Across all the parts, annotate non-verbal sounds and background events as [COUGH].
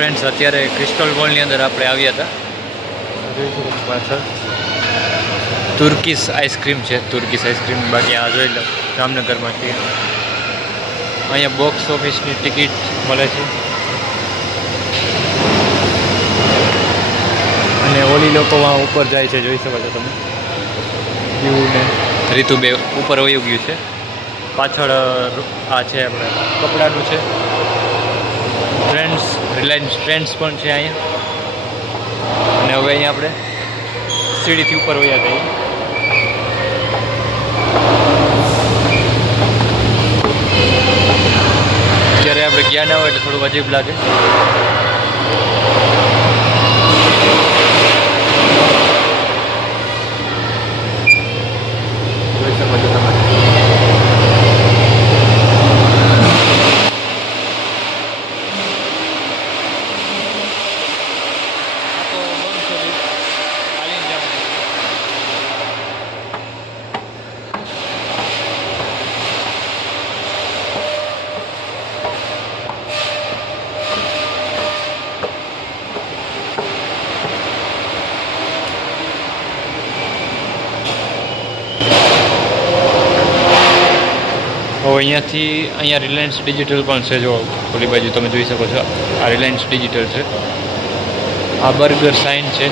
Friends અત્યારે crystal મોલની અંદર આપણે આવ્યા હતા. પાછળ તુર્કીશ આઈસ્ક્રીમ છે તુર્કીશ આઈસ્ક્રીમ બાકી આ જોઈ લો, જામનગરમાંથી. અહીંયા બોક્સ ઓફિસની ટિકિટ મળે છે. અને ઓલી લોકો વાં ઉપર જાય છે, જોઈ શકો છો તમે. ને. રીતુ બે ઉપર વયું ગયું છે. પાછળ આ છે આપણે કપડાનું છે. ટ્રેન્ડ્સ રિલાયન્સ ટ્રેન્ડ્સ પણ છે અહીંયા. અને હવે અહીંયા આપણે સીડીથી ઉપર વયા જઈએ. જ્યારે આપણે ગયા ના હોય એટલે થોડું અજીબ લાગે જોઈ શકો છો તમે હવે અહીંયાથી અહીંયા રિલાયન્સ ડિજિટલ પણ છે, જો ઓલી બાજુ તમે જોઈ શકો છો. આ રિલાયન્સ ડિજિટલ છે. આ બર્ગર સાઇન છે.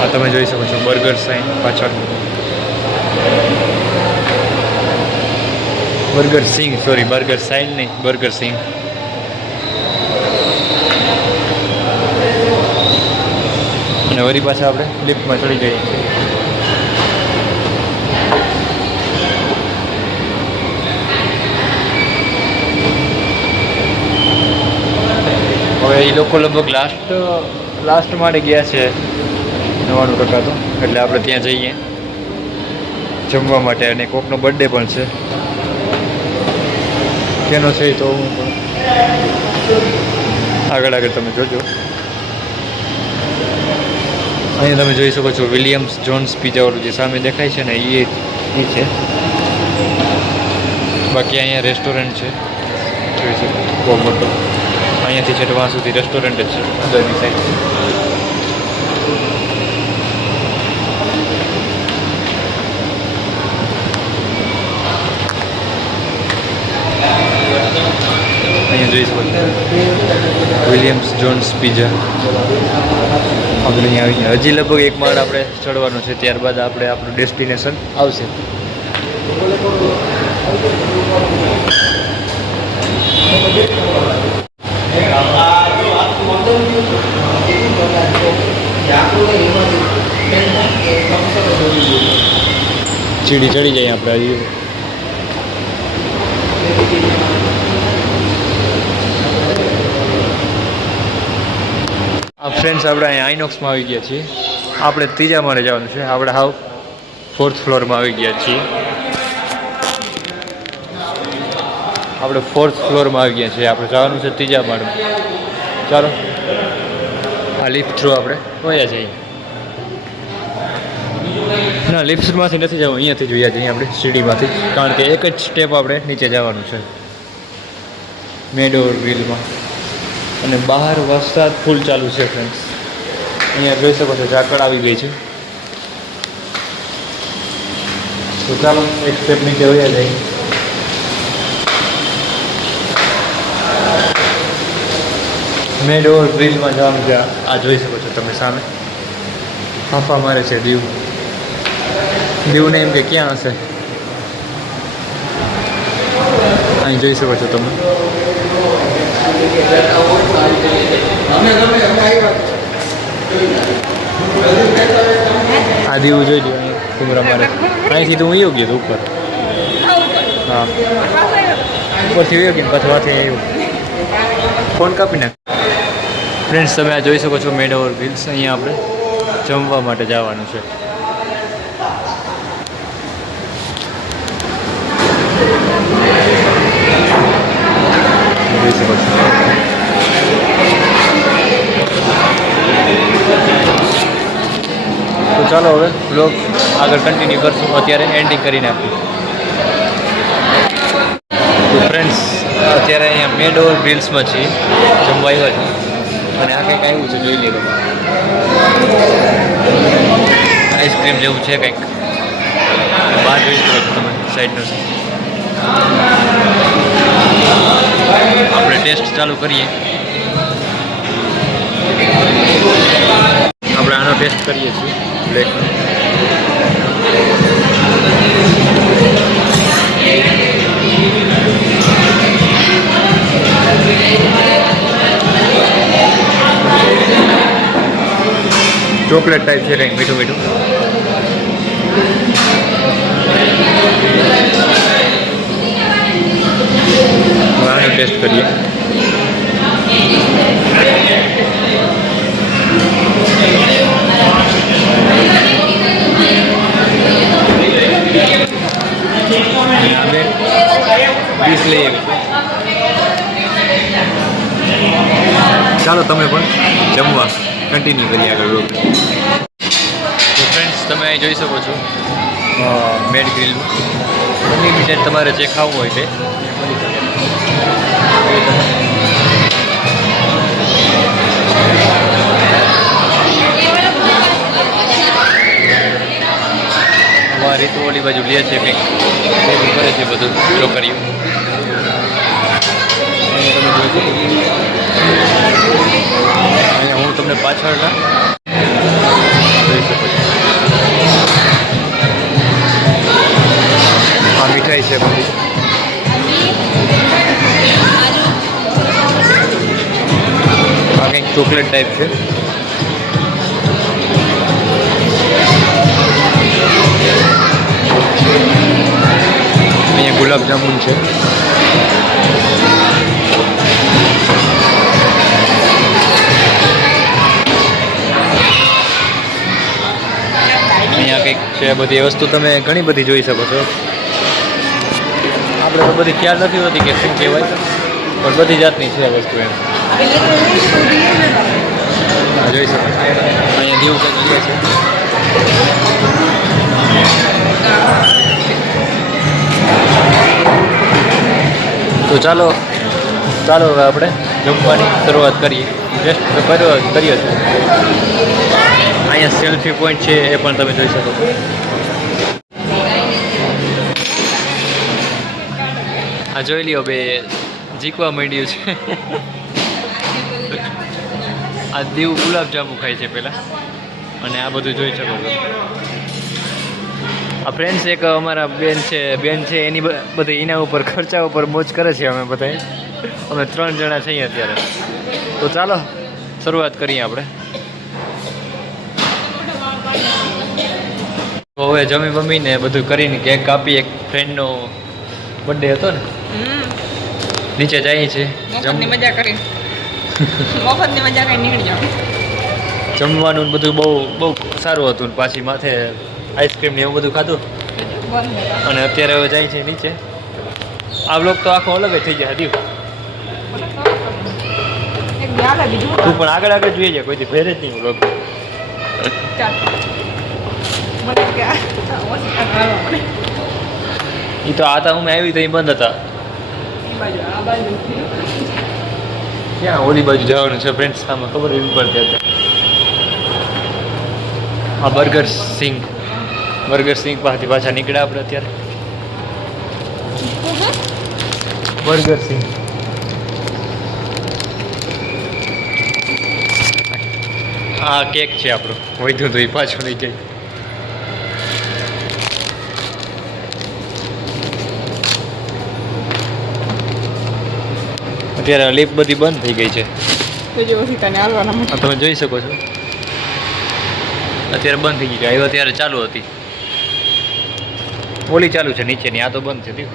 આ તમે જોઈ શકો છો બર્ગર સાઇન પાછળ. Burger Singh sorry burger sign નહીં બર્ગર સિંગ અને વળી પાછા આપણે લિફ્ટમાં ચડી જઈએ. હવે એ લોકો લગભગ લાસ્ટ લાસ્ટ માટે ગયા છે નવાણું ટકા તો. એટલે આપણે ત્યાં જઈએ. જમવા માટે અને કોકનો બર્થડે પણ છે. કેનો છે તો હું આગળ આગળ તમે જોજો. અહીંયા તમે જોઈ શકો છો વિલિયમ્સ જોન્સ પીઝાવાળું જે સામે દેખાય છે ને એ એ છે. બાકી અહીંયા રેસ્ટોરન્ટ છે. જોઈ શકો બહુ મોટો. અહીંયાથી છે વાં સુધી રેસ્ટોરન્ટ જ છે, અંદરની સાઈડ અહીંયા જોઈ શકો છો. Williams Jones pizza. આપણે અહીંયા આવી ગયા હજી લગભગ એક માળ આપણે ચડવાનું છે, ત્યારબાદ આપણે આપણું ડેસ્ટિનેશન આવશે. ચીડી ચડી જાય આપણે હજી. ફ્રેન્ડ્સ આપણે અહીંયા આઇનોક્સમાં આવી ગયા છીએ. આપણે ત્રીજા માળે જવાનું છે. આપણે હાવ ફોર્થ ફ્લોરમાં આવી ગયા છીએ. આપણે ફોર્થ ફ્લોરમાં આવી ગયા છીએ. આપણે જવાનું છે ત્રીજા માળે. ચાલો. આ લિફ્ટ થ્રુ આપણે વયા જઈએ. ના લિફ્ટમાંથી નથી જવું. અહીંયાથી જોઈએ જઈએ આપણે સીડીમાંથી. કારણ કે એક જ સ્ટેપ આપણે નીચે જવાનું છે. મેડોર વ્હીલમાં અને બહાર વરસાદ ફૂલ ચાલુ છે ફ્રેન્ડ્સ અહીંયા જોઈ શકો છો, ઝાકળ આવી ગઈ છે. તો ચાલો, એક સ્ટેપ નીચે વયા જાય મેડોર ગ્રીલમાં જવાનું છે. આ જોઈ શકો છો તમે સામે. હાંફા મારે છે, દીવ. દીવને એમ કે ક્યાં હશે? અહીં જોઈ શકો છો તમે. આ દીવું જોઈ લો કુમરા મારે. અહીંથી તો હું યોગ્ય ગયો ઉપર. હા. ઉપરથી યોગ્ય ગયો પાછું આવ્યું ફોન કાપી નાખ. ફ્રેન્ડ્સ તમે આ જોઈ શકો છો મેડ ઓવર વ્હીલ્સ અહીંયા આપણે જમવા માટે જવાનું છે. ચાલો હવે બ્લોગ આગળ કન્ટિન્યુ કરશું. અત્યારે એન્ડિંગ કરીને આપીએ તો ફ્રેન્ડ્સ અત્યારે અહીંયા મેડ ઓવર ગ્રીલ્સમાં છીએ. જમવા આવ્યા છે અને આ કંઈક આવ્યું છે, જોઈ લેજો આઈસ્ક્રીમ જેવું છે કંઈક. બહાર જોઈ શકો તમે સાઈડનો આપણે ટેસ્ટ ચાલુ કરીએ. આપણે આનો ટેસ્ટ કરીએ છીએ. બ્લેકનો ચોકલેટ ટાઈપ છે કંઈક મીઠું મીઠું. હવે આનો ટેસ્ટ કરીએ. ડીશ લઈ આવી ચાલો તમે પણ જમવા કન્ટિન્યુ કરી આગળ રોગ તો ફ્રેન્ડ્સ તમે જોઈ શકો છો મેડ ગ્રીલ. અનલિમિટેડ તમારે જે ખાવું હોય તે. મળી શકે. એ તમે અમારી રીતુ ઓલી બાજુ લે છે કંઈક એવું કરે છે બધું છોકરીઓ. અહીંયા હું તમને પાછળના જોઈ શકો છો આ મીઠાઈ છે બધી આ કંઈક ચોકલેટ ટાઈપ છે અહીંયા ગુલાબ જાંબુ છે. અહીંયા કંઈક છે બધી વસ્તુ. તમે ઘણી બધી જોઈ શકો છો. આપણે તો બધી ખ્યાલ નથી હોતી કે શું કહેવાય. પણ બધી જાતની છે વસ્તુ એમ. જોઈ શકો છો. અહીંયા દીવ કંઈક છે. તો ચાલો ચાલો હવે આપણે જમવાની શરૂઆત કરીએ. જસ્ટ તો કર્યો કરીએ છીએ અહીંયા સેલ્ફી પોઈન્ટ છે, એ પણ તમે જોઈ શકો. આ જોઈ લ્યો બે, જીકવા માંડ્યું છે. આ દીવ ગુલાબજાંબુ ખાય છે પહેલાં. અને આ બધું જોઈ શકો છો. આ ફ્રેન્ડ્સ એક અમારા બેન છે બેન છે એની બધી એના ઉપર ખર્ચા ઉપર મોજ કરે છે અમે બધા અમે ત્રણ જણા છીએ અત્યારે. તો ચાલો શરૂઆત કરીએ આપણે. હવે જમી બમીને બધું કરીને કેક કાપી એક ફ્રેન્ડનો બર્થડે હતો ને? નીચે જાય છે. મફતની મજા કરી. [LAUGHS] મફતની મજા કરી નીકળી જાવ જમવાનું બધું બહુ બહુ સારું હતું પાછી માથે આઈસ્ક્રીમ ને એવું બધું ખાધું? અને અત્યારે હવે જાય છે નીચે. આ બ્લોગ તો આખો અલગ જ થઈ જાય દીવ તું પણ આગળ આગળ જોઈએ છે કોઈથી ભેર જ નહીં બ્લોગ ચાલ મને કે આ ઓછી ખાવા મને એ તો આ તા હું આવી તો એ બંધ હતા. ક્યાં ઓલી બાજુ જવાનું છે ફ્રેન્ડ્સ આમાં ખબર એવી પડતી હતી આ બર્ગર સિંગ બર્ગર સિંહ પાસેથી પાછા નીકળ્યા આપણે અત્યારે. બર્ગર સિંહ. આ કેક છે આપણો. વધ્યું તો એ પાછો લઈ જાય અત્યારે લીપ બધી બંધ થઈ ગઈ છે. તમે જોઈ શકો છો. અત્યારે બંધ થઈ ગઈ છે. આવ્યો ત્યારે ચાલુ હતી. ઓલી ચાલુ છે નીચેની. આ તો બંધ છે દીવ.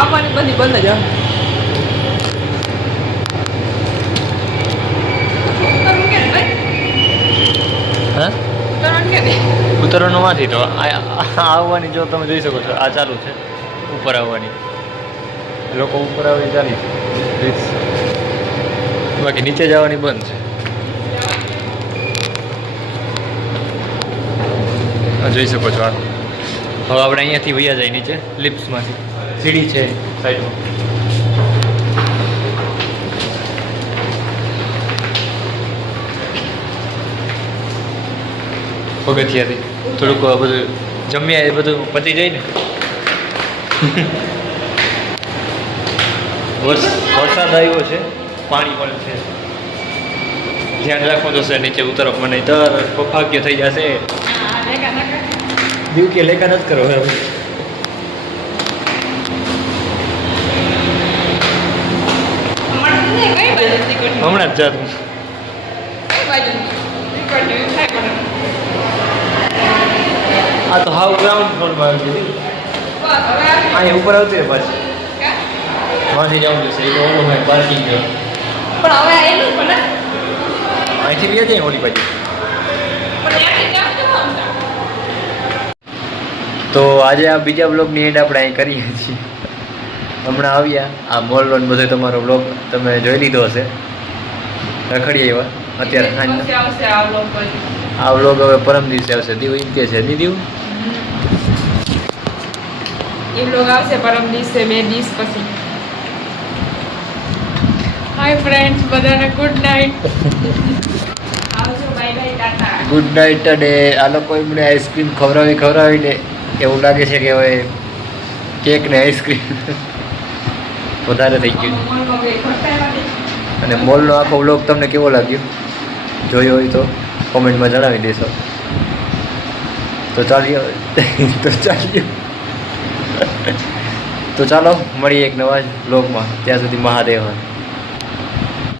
આવવાની બધી બંધ જ આવે. ઉતરવું કે ને ભાઈ? હા ઉતરવાનું કે ને? ઉતર અંદરોનોમાંથી તો આવવાની જો તમે જોઈ શકો છો આ ચાલુ છે ઉપર આવવાની. લોકો ઉપર આવવાની ચાલી છે. બાકી નીચે જવાની બંધ છે. જોઈ શકો છો આ. હવે આપણે અહીંયાથી વૈયા જાય નીચે લિપ્સમાંથી. સીડી છે સાઈડમાં. પગથિયાથી. થોડુંક આ બધું જમ્યા એ બધું પતી જાય ને. વરસ- વરસાદ આવ્યો છે પાણી પણ છે. ધ્યાન રાખવું જશે નીચે ઉતરફમાં નહીં તર પફાગ્ય થઈ જશે. દીવ કે લેખા નથી કરો હવે? હમણાં જ જાતું કઈ બાજુ ટિકિટ નહીં, થાય પણ. આ તો હાવ ગ્રાઉન્ડ ફ્લોરમાં આવી છે અહીંયા ઉપર આવતી પાછી? વાંધી જવું જશે એ તો ઓલો ભાઈ પાર્કિંગ ગયો પણ હવે આ એનું પણ અહીંથી બે જાય ઓલી બાજુ? જાવ તો આજે આ બીજા બ્લોગની એન્ડ આપણે અહીં કરીએ છીએ. હમણાં આવ્યા આ મોલ લોન બધો તમારો બ્લોગ તમે જોઈ લીધો હશે. રખડીએ એવા અત્યારે સાંજનો. આ પછી. બ્લોગ હવે પરમ દિવસે આવશે. દીવ એમ કે છે દીવ એ vlog આવશે પરમ દિવસે બે દિવસ પછી હાય ફ્રેન્ડ્સ બધાને ગુડ નાઇટ આવજો bye bye tata good night અને આ લોકો એમણે આઈસ્ક્રીમ ખવડાવી ખવડાવીને એવું લાગે છે કે હવે કેક ને આઈસ્ક્રીમ [LAUGHS] વધારે થઈ ગયું. અને મોલનો આખો વ્લોગ તમને કેવો લાગ્યો? જોયો હોય તો કોમેન્ટમાં જણાવી દેશો. તો ચાલ્યો તો ચાલ્યો તો ચાલો મળીએ એક નવા જ વ્લોગમાં ત્યાં સુધી મહાદેવ.